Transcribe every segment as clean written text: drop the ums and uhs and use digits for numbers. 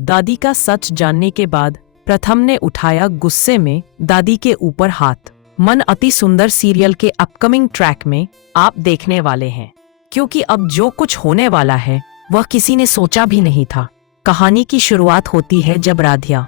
दादी का सच जानने के बाद प्रथम ने उठाया गुस्से में दादी के ऊपर हाथ। मन अति सुंदर सीरियल के अपकमिंग ट्रैक में आप देखने वाले हैं, क्योंकि अब जो कुछ होने वाला है वह किसी ने सोचा भी नहीं था। कहानी की शुरुआत होती है जब राधिया,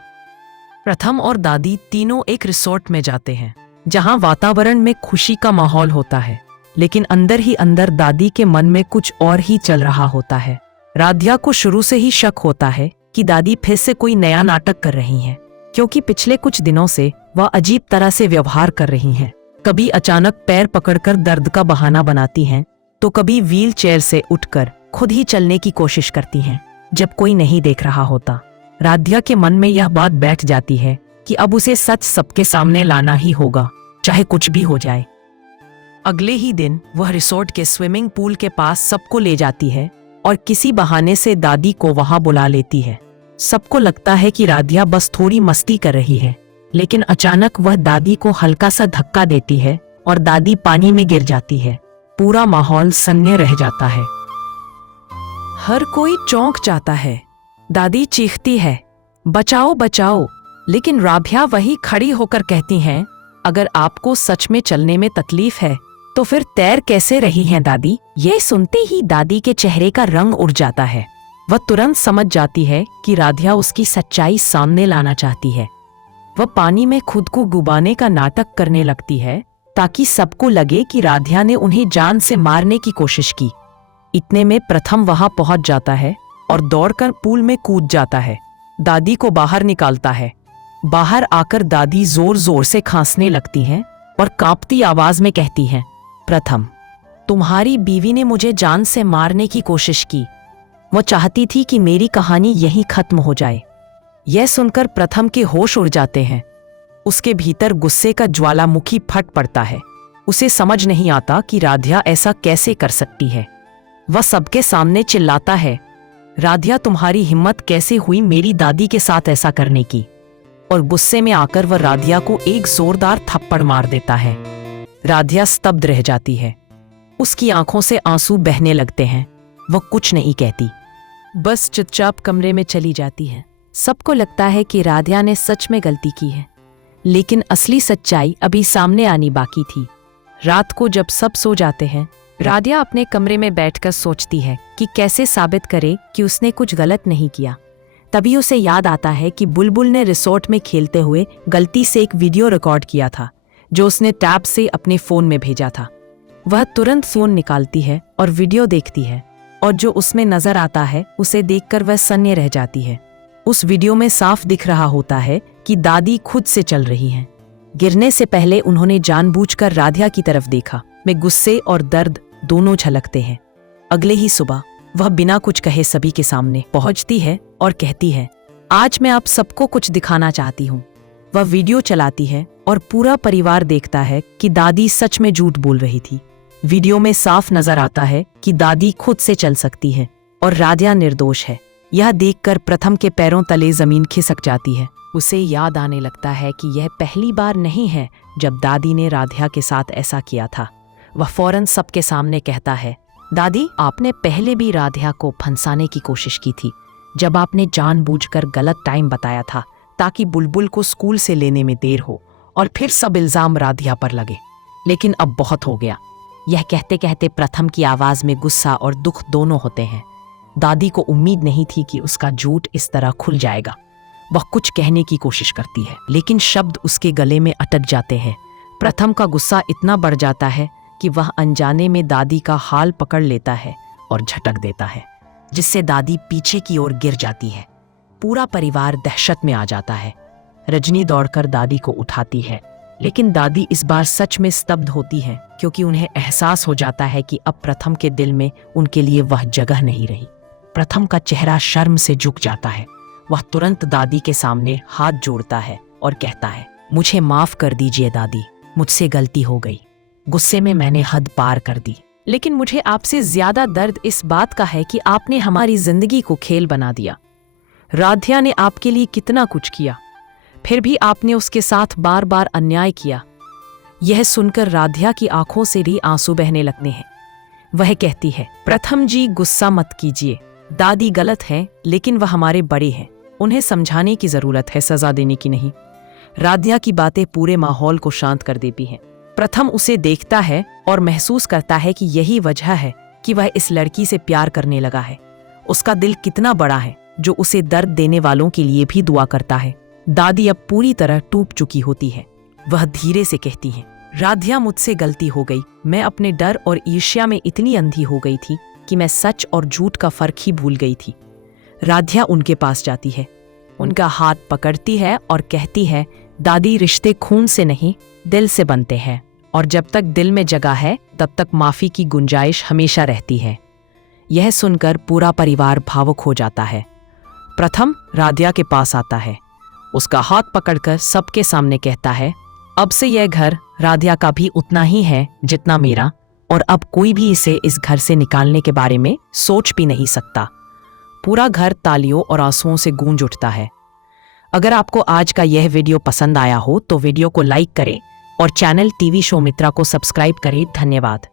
प्रथम और दादी तीनों एक रिसोर्ट में जाते हैं, जहां वातावरण में खुशी का माहौल होता है, लेकिन अंदर ही अंदर दादी के मन में कुछ और ही चल रहा होता है। राधिया को शुरू से ही शक होता है कि दादी फिर से कोई नया नाटक कर रही हैं, क्योंकि पिछले कुछ दिनों से वह अजीब तरह से व्यवहार कर रही हैं। कभी अचानक पैर पकड़कर दर्द का बहाना बनाती हैं, तो कभी व्हील चेयर से उठकर खुद ही चलने की कोशिश करती हैं, जब कोई नहीं देख रहा होता। राधिया के मन में यह बात बैठ जाती है कि अब उसे सच सबके सामने लाना ही होगा, चाहे कुछ भी हो जाए। अगले ही दिन वह रिसोर्ट के स्विमिंग पूल के पास सबको ले जाती है और किसी बहाने से दादी को वहां बुला लेती है। सबको लगता है कि राधिया बस थोड़ी मस्ती कर रही है, लेकिन अचानक वह दादी को हल्का सा धक्का देती है और दादी पानी में गिर जाती है। पूरा माहौल सन्य रह जाता है। हर कोई चौंक जाता है। दादी चीखती है, बचाओ बचाओ, लेकिन राधिया वही खड़ी होकर कहती हैं, अगर आपको सच में चलने में तकलीफ है तो फिर तैर कैसे रही हैं दादी। ये सुनते ही दादी के चेहरे का रंग उड़ जाता है। वह तुरंत समझ जाती है कि राधिया उसकी सच्चाई सामने लाना चाहती है। वह पानी में खुद को डुबाने का नाटक करने लगती है, ताकि सबको लगे कि राधिया ने उन्हें जान से मारने की कोशिश की। इतने में प्रथम वहां पहुंच जाता है और दौड़कर पूल में कूद जाता है। दादी को बाहर निकालता है। बाहर आकर दादी जोर जोर से खांसने लगती हैं और कांपती आवाज में कहती हैं, प्रथम, तुम्हारी बीवी ने मुझे जान से मारने की कोशिश की। वह चाहती थी कि मेरी कहानी यहीं खत्म हो जाए। यह सुनकर प्रथम के होश उड़ जाते हैं। उसके भीतर गुस्से का ज्वालामुखी फट पड़ता है। उसे समझ नहीं आता कि राधिया ऐसा कैसे कर सकती है। वह सबके सामने चिल्लाता है, राधिया, तुम्हारी हिम्मत कैसे हुई मेरी दादी के साथ ऐसा करने की। और गुस्से में आकर वह राधिया को एक जोरदार थप्पड़ मार देता है। राधिया स्तब्ध रह जाती है। उसकी आंखों से आंसू बहने लगते हैं। वह कुछ नहीं कहती, बस चुपचाप कमरे में चली जाती है। सबको लगता है कि राधिया ने सच में गलती की है, लेकिन असली सच्चाई अभी सामने आनी बाकी थी। रात को जब सब सो जाते हैं, राधिया अपने कमरे में बैठकर सोचती है कि कैसे साबित करे कि उसने कुछ गलत नहीं किया। तभी उसे याद आता है कि बुलबुल ने रिसोर्ट में खेलते हुए गलती से एक वीडियो रिकॉर्ड किया था, जो उसने टैब से अपने फोन में भेजा था। वह तुरंत फोन निकालती है और वीडियो देखती है, और जो उसमें नजर आता है उसे देखकर वह सन्य रह जाती है। उस वीडियो में साफ दिख रहा होता है कि दादी खुद से चल रही हैं। गिरने से पहले उन्होंने जानबूझकर राधिया की तरफ देखा। में गुस्से और दर्द दोनों झलकते हैं। अगले ही सुबह वह बिना कुछ कहे सभी के सामने पहुंचती है और कहती है, आज मैं आप सबको कुछ दिखाना चाहती हूँ। वह वीडियो चलाती है और पूरा परिवार देखता है कि दादी सच में झूठ बोल रही थी। वीडियो में साफ नजर आता है कि दादी खुद से चल सकती है और राधिया निर्दोष है। यह देखकर प्रथम के पैरों तले जमीन खिसक जाती है। उसे याद आने लगता है कि यह पहली बार नहीं है जब दादी ने राधिया के साथ ऐसा किया था। वह फौरन सबके सामने कहता है, दादी, आपने पहले भी राधिया को फंसाने की कोशिश की थी, जब आपने जानबूझकर गलत टाइम बताया था ताकि बुलबुल को स्कूल से लेने में देर हो, और फिर सब इल्जाम राधिया पर लगे। लेकिन अब बहुत हो गया। यह कहते कहते प्रथम की आवाज में गुस्सा और दुख दोनों होते हैं। दादी को उम्मीद नहीं थी कि उसका झूठ इस तरह खुल जाएगा। वह कुछ कहने की कोशिश करती है, लेकिन शब्द उसके गले में अटक जाते हैं। प्रथम का गुस्सा इतना बढ़ जाता है कि वह अनजाने में दादी का हाल पकड़ लेता है और झटक देता है, जिससे दादी पीछे की ओर गिर जाती है। पूरा परिवार दहशत में आ जाता है। रजनी दौड़कर दादी को उठाती है, लेकिन दादी इस बार सच में स्तब्ध होती है, क्योंकि उन्हें एहसास हो जाता है कि अब प्रथम के दिल में उनके लिए वह जगह नहीं रही। प्रथम का चेहरा शर्म से झुक जाता है। वह तुरंत दादी के सामने हाथ जोड़ता है और कहता है, मुझे माफ कर दीजिए दादी, मुझसे गलती हो गई। गुस्से में मैंने हद पार कर दी। लेकिन मुझे आपसे ज्यादा दर्द इस बात का है कि आपने हमारी जिंदगी को खेल बना दिया। राधिया ने आपके लिए कितना कुछ किया, फिर भी आपने उसके साथ बार बार अन्याय किया। यह सुनकर राधिया की आंखों से भी आंसू बहने लगते हैं। वह कहती है, प्रथम जी, गुस्सा मत कीजिए। दादी गलत है, लेकिन वह हमारे बड़े हैं। उन्हें समझाने की जरूरत है, सजा देने की नहीं। राध्या की बातें पूरे माहौल को शांत कर देती हैं। प्रथम उसे देखता है और महसूस करता है कि यही वजह है कि वह इस लड़की से प्यार करने लगा है। उसका दिल कितना बड़ा है जो उसे दर्द देने वालों के लिए भी दुआ करता है। दादी अब पूरी तरह टूट चुकी होती है। वह धीरे से कहती है, राध्या मुझसे गलती हो गई। मैं अपने डर और ईर्ष्या में इतनी अंधी हो गई थी कि मैं सच और झूठ का फर्क ही भूल गई थी। राध्या उनके पास जाती है, उनका हाथ पकड़ती है और कहती है, दादी रिश्ते खून से नहीं दिल से बनते हैं, और जब तक दिल में जगह है तब तक माफी की गुंजाइश हमेशा रहती है। यह सुनकर पूरा परिवार भावुक हो जाता है। प्रथम राध्या के पास आता है, उसका हाथ पकड़कर सबके सामने कहता है, अब से यह घर राध्या का भी उतना ही है जितना मेरा, और अब कोई भी इसे इस घर से निकालने के बारे में सोच भी नहीं सकता। पूरा घर तालियों और आंसुओं से गूंज उठता है। अगर आपको आज का यह वीडियो पसंद आया हो तो वीडियो को लाइक करें और चैनल टीवी शो मित्रा को सब्सक्राइब करें। धन्यवाद।